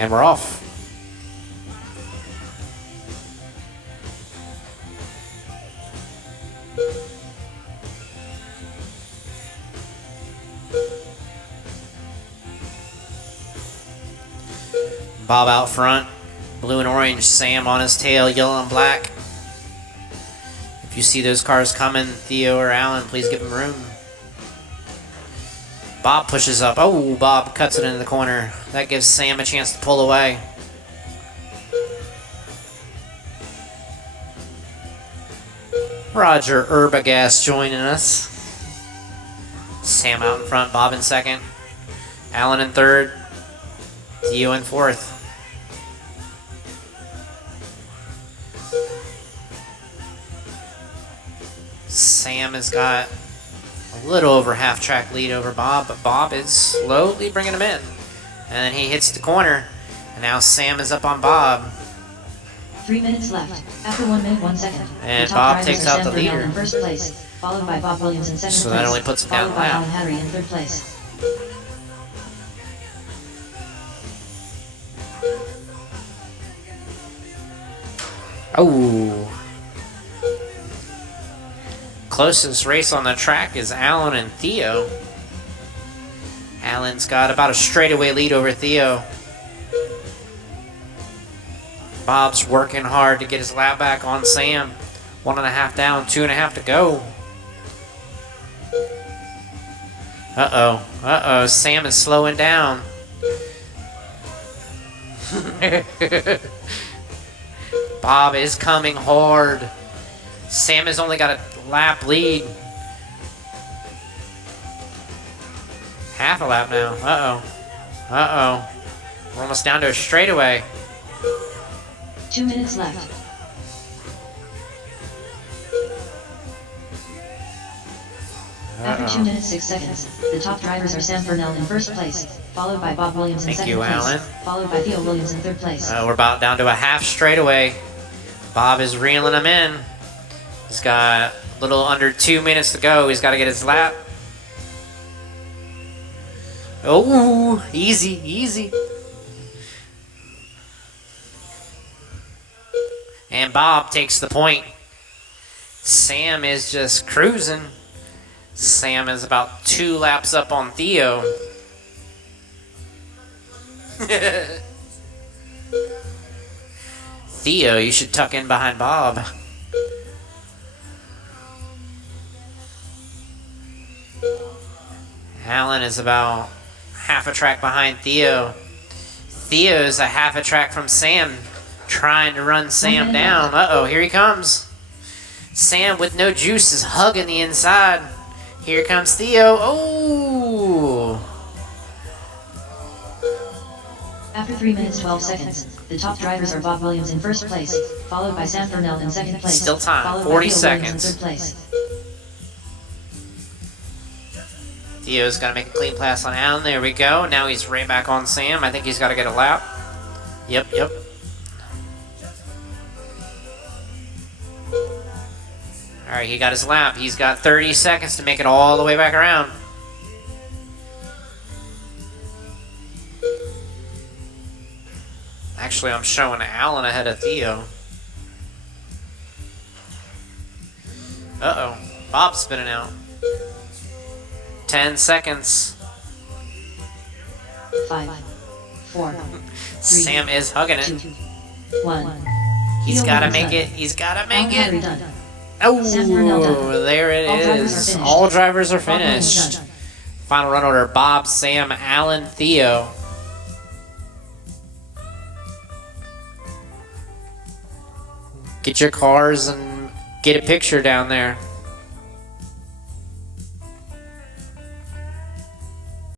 And we're off. Bob out front, blue and orange, Sam on his tail, yellow and black. If you see those cars coming, Theo or Alan, please give them room. Bob pushes up. Oh, Bob cuts it into the corner. That gives Sam a chance to pull away. Roger Urbagast joining us. Sam out in front, Bob in second. Alan in third. Theo in fourth. Sam has got a little over half track lead over Bob, but Bob is slowly bringing him in. And then he hits the corner, and now Sam is up on Bob. 3 minutes left. After 1 minute, 1 second. And Bob takes out the leader. In first place, followed by Bob Williams in second place. So that only puts him down the lap. Alan Hattery in third place. Oh. Closest race on the track is Alan and Theo. Alan's got about a straightaway lead over Theo. Bob's working hard to get his lap back on Sam. 1.5 down, 2.5 to go. Uh-oh, uh-oh, Sam is slowing down. Bob is coming hard. Sam has only got a lap lead. Half a lap now. Uh-oh. Uh-oh. We're almost down to a straightaway. 2 minutes left. After 2 minutes 6 seconds, the top drivers are Sam Furnell in first place, followed by Bob Williams in second place, Alan. Followed by Theo Williams in third place. We're about down to a half straightaway. Bob is reeling him in. He's got a little under 2 minutes to go. He's got to get his lap. Oh, easy, easy. And Bob takes the point. Sam is just cruising. Sam is about 2 laps up on Theo. Theo, you should tuck in behind Bob. Alan is about half a track behind Theo. Theo's a half a track from Sam, trying to run Sam down. Uh-oh, here he comes. Sam with no juice is hugging the inside. Here comes Theo. Oh! After 3 minutes 12 seconds, the top drivers are Bob Williams in first place, followed by Sam Furnell in second place. Still time, followed 40 by Theo seconds. Williams in third place. Theo's got to make a clean pass on Alan. There we go. Now he's right back on Sam. I think he's got to get a lap. Yep, yep. All right, he got his lap. He's got 30 seconds to make it all the way back around. Actually, I'm showing Alan ahead of Theo. Uh-oh. Bob's spinning out. 10 seconds. 5, 4, 3, Sam is hugging it. 2, 1. He's got to make it. He's got to make it. Done. Oh, Done. there it is. All drivers are finished. Final run order: Bob, Sam, Alan, Theo. Get your cars and get a picture down there.